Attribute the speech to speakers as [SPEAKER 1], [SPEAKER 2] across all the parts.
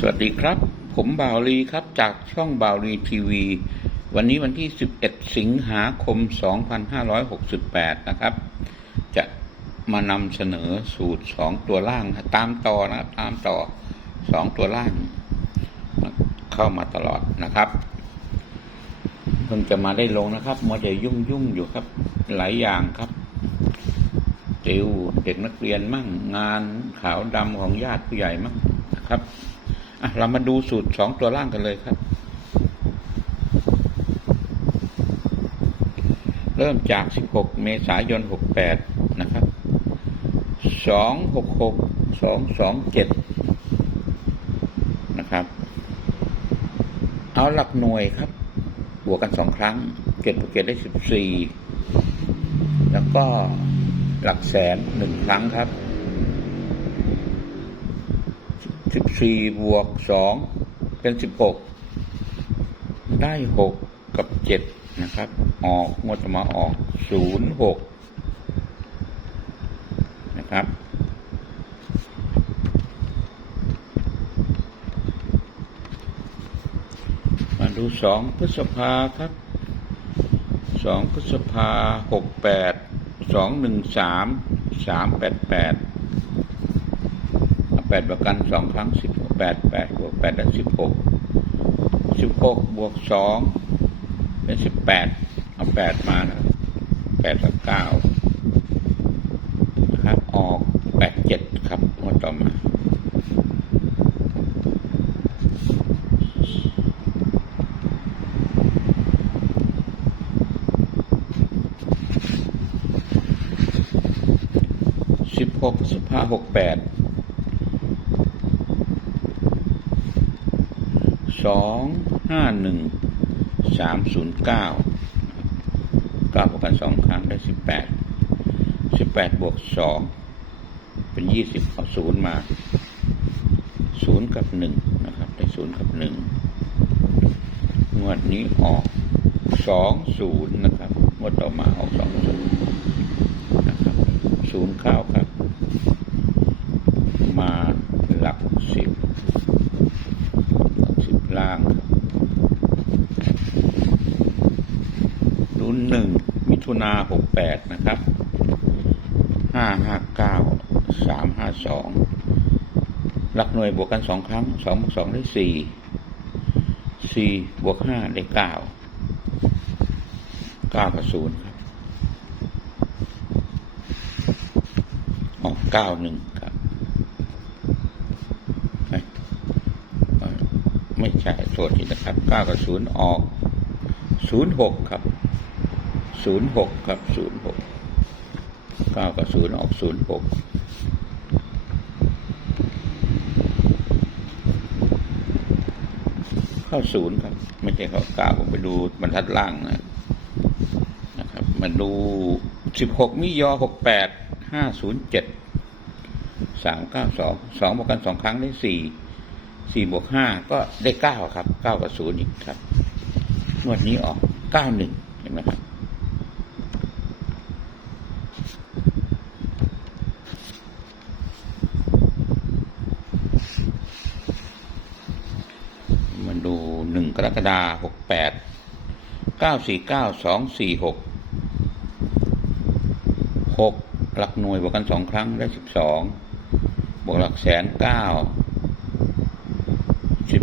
[SPEAKER 1] สวัสดีครับ ผมบ่าวลีครับจากช่องบ่าวลีทีวี วันนี้วันที่ 11 สิงหาคม 2568 นะครับ จะมานำเสนอสูตร 2 ตัวล่าง ตามต่อนะครับตามต่อ 2 ตัวล่าง เข้ามาตลอดนะครับเพิ่งจะมาได้ลงนะครับมัวจะยุ่งยุ่งอยู่ครับ หลายอย่างครับติวเด็กนักเรียนมั่งงานขาวดำของญาติผู้ใหญ่มั่งนะครับ เรามาดูสูตรสองตัวล่างกันเลยครับ เริ่มจาก 16 เมษายน 68 นะครับ 266 227 นะครับ เอาหลักหน่วยครับ บวกกันสองครั้ง เก็บวกเก็บได้ 14 แล้วก็หลักแสนหนึ่งครั้งครับ สิบสี่บวกสองเป็นสิบหกได้หกกับเจ็ดนะครับ ออกงวดจะมาออกศูนย์หกนะครับมาดูสองพฤษภาครับสองพฤษภาหกแปดสองหนึ่งสามสามแปดแปด แปดประกันสองครั้งสิบแปดแปดบวกแปดได้สิบหกสิบหกบวกสองเป็นสิบแปดเอาแปดมานะแปดกับเก้านะครับ ออกแปดเจ็ดครับงวดต่อมาสิบหกพฤษภาหกแปด สองห้าหนึ่ง2 5 1 3 0 9 9บวกกันสองครั้งได้สิบแปดสิบแปดบวกสองเป็นยี่สิบเอา0มาศูนย์กับหนึ่งนะครับ ได้ศูนย์กับหนึ่งงวดนี้ออกสองศูนย์นะครับ งวดต่อมาออกสองศูนะครับ 0เก้าครับ มาหลักสิบ ถุนาหกแปดนะครับห้าห้าเก้าสามห้าสองหลักหน่วยบวกกันสองครั้งสองบวกสองได้สี่สี่บวกห้าได้เก้าเก้ากับศูนย์ครับออกเก้าหนึ่งครับ ไม่ใช่โทษทีนะครับเก้ากับศูนย์ออกศูนย์หกครับ ศูนย์หกครับศูนย์หกเก้ากับศูนย์ออกศูนย์หกเข้าศูนย์ครับ ไม่ใช่เข้าเก้าผมไปดูบรรทัดล่างนะนะครับ มาดูสิบหกมิยอหกแปดห้าศูนย์เจ็ดสามเก้าสองสองบวกกันสองครั้งได้สี่สี่บวกห้าก็ได้เก้าครับเก้ากับศูนย์อีกครับงวดนี้ออกเก้าหนึ่งเห็นไหมครับ มาดูหนึ่งกรก ฎาหกแปดเก้าสี่เก้าสองสี่หกหกหลักหน่วยบวกกันสองครั้งได้สิบสองบวกหลักแสนเก้าสิบ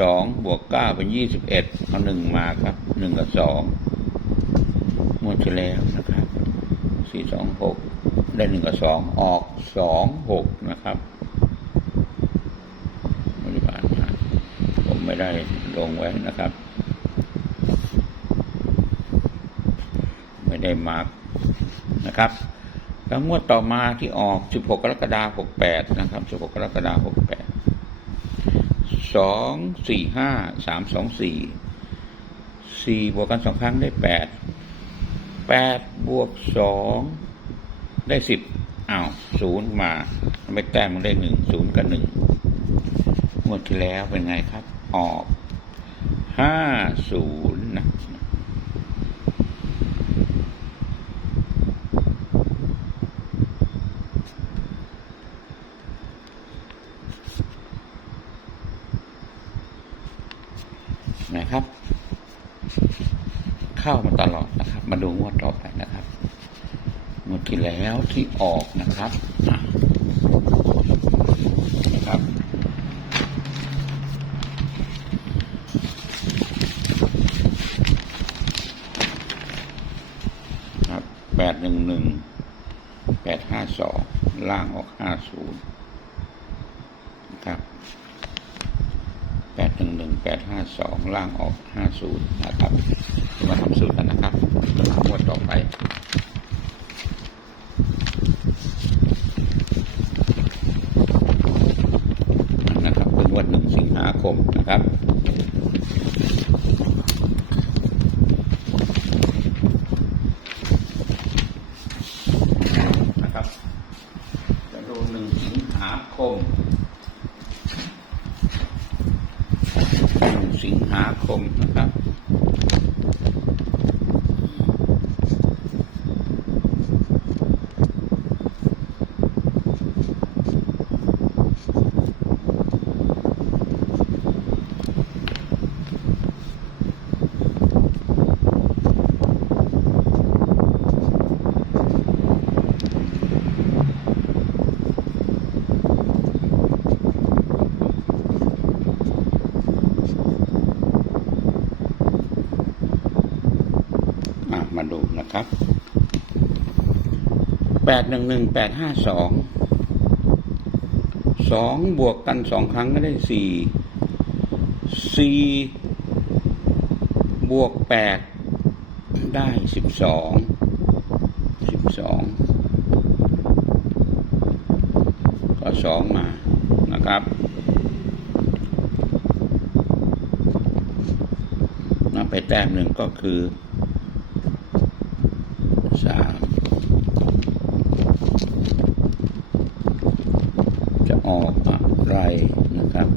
[SPEAKER 1] สองบวกเก้าเป็นยี่สิบเอ็ดเอาหนึ่งมาครับหนึ่งกับสองงวดที่แล้วนะครับสี่สองหกได้หนึ่งกับสองออกสองหกนะคริบาลมาผม ได้ลงไว้นะครับ ไม่ได้มาร์กนะครับ แล้วงวดต่อมาที่ออก 16 กรกฎาคม 68 นะครับ 16 กรกฎาคม 68สองสี่ห้าสามสองสี่สี่บวกกันสองครั้งได้แปดแปดบวกสองได้สิบอ้าวศูนย์มา ไม่แต้มมันได้หนึ่งศูนย์กับหนึ่งงวดที่แล้วเป็นไงครับ ออกห้าศูนย์นะนะครับ เข้ามาตลอดนะครับ มาดูงวดต่อไปนะครับงวดที่แล้วที่ออกนะครับนะครับ ครับแป ดหนึ่งหนึ่งแปดห้าสองล่างออกห้าศูนย์ครับแปดหนึ่งหนึ่งแปดห้าสองล่างออกห้าศูนย์นะครับมาทำสูตรกันนะครับงวดต่อไป นะครับเป็นวันหนึ่งสิงหาคมนะครับ นะครับจะดูหนึ่งสิงหาค ม สิงหาคมนะครับาดูนะครับแปดหนึ่งหนึ่งแปดห้าสองสองบวกกันสองครั้งก็ได้สี่สี่บวกแปดได้สิบสองสิบสองก็สองมานะครับนับไปแต้มหนึ่งก็คือ สามจะ ออกอะไรนะครับ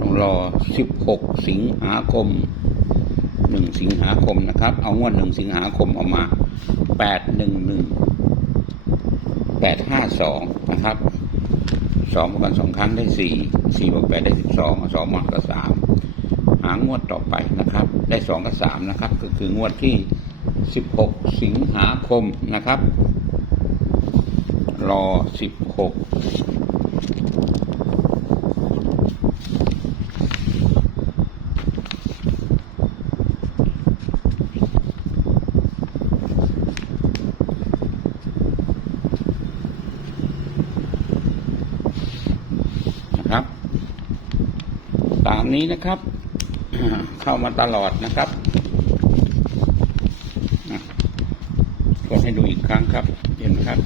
[SPEAKER 1] ต้องรอ 16 สิงหาคม 1 สิงหาคมนะครับ เอางวด 1 สิงหาคมเอามา 811 852 นะครับสองบวกกันสองครั้งได้สี่สี่บวกแปดได้สิบสองสองมากก็สามหางวดต่อไปนะครับ ได้สองกับสามนะครับ ก็คืองวดที่สิบหกสิงหาคมนะครับ รอสิบหก นะครับ ตาม นี้นะครับ เข้ามาตลอดนะครับอะกดให้ดูอีกครั้งครับ เห็นไหมครับ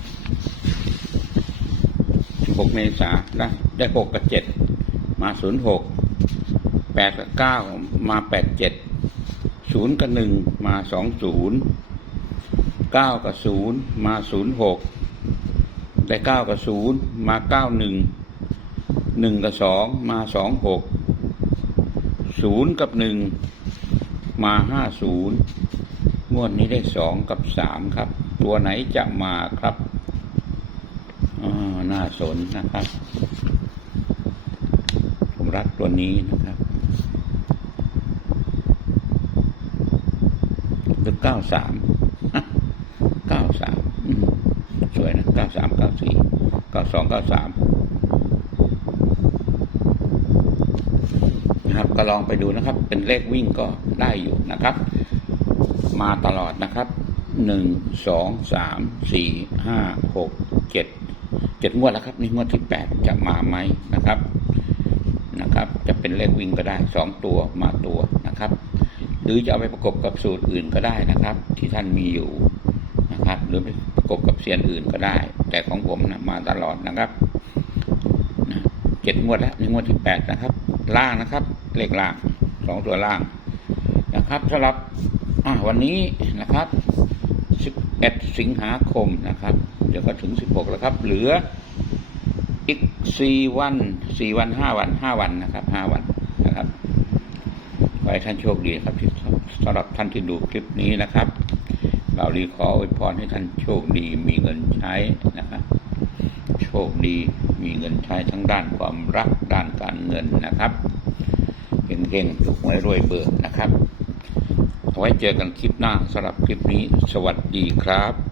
[SPEAKER 1] 16 เมษายนนะได้ 6 กับ 7 มา 06 8 กับ 9 มา 87 0 กับ 1 มา 20 9 กับ 0 มา 06 ได้ 9 กับ 0 มา 91หนึ่งกับสองมาสองหก ศูนย์กับหนึ่งมาห้าศูนย์งวดนี้ได้สองกับสามครับ ตัวไหนจะมาครับน่าสนนะครับ ผมรักตัวนี้นะครับหรือเก้าสามเก้าสามสวยนะเก้าสามเก้าสี่เก้าสองเก้าสาม นะครับ ก็ลองไปดูนะครับ เป็นเลขวิ่งก็ได้อยู่นะครับ มาตลอดนะครับหนึ่งสองสามสี่ห้าหกเจ็ดเจ็ดงวดแล้วครับนี่งวดที่แปดจะมาไหมนะครับนะครับ จะเป็นเลขวิ่งก็ได้สองตัวมาตัวนะครับ หรือจะเอาไปประกบกับสูตรอื่นก็ได้นะครับ ที่ท่านมีอยู่นะครับ หรือไปประกบกับเซียนอื่นก็ได้ แต่ของผมนะมาตลอดนะครับ เจ็ดงวดแล้วนี่งวดที่แปดนะครับ ล่างนะครับ เลขล่างสองตัวล่างนะครับสำหรับวันนี้นะครับ11สิงหาคมนะครับ เดี๋ยวก็ถึง16แล้วครับ เหลืออีกสี่วันสี่วันห้าวันห้าวันนะครับห้าวันนะครับขอให้ท่านโชคดีครับที่สำหรับท่านที่ดูคลิปนี้นะครับเราดีขออวยพรให้ท่านโชคดีมีเงินใช้นะครับ โชคดี มีเงินใช้ทั้งด้านความรักด้านการเงินนะครับเก่งๆถูกหวยรวยเบิกนะครับ เอาไว้เจอกันคลิปหน้าสำหรับคลิปนี้ สวัสดีครับ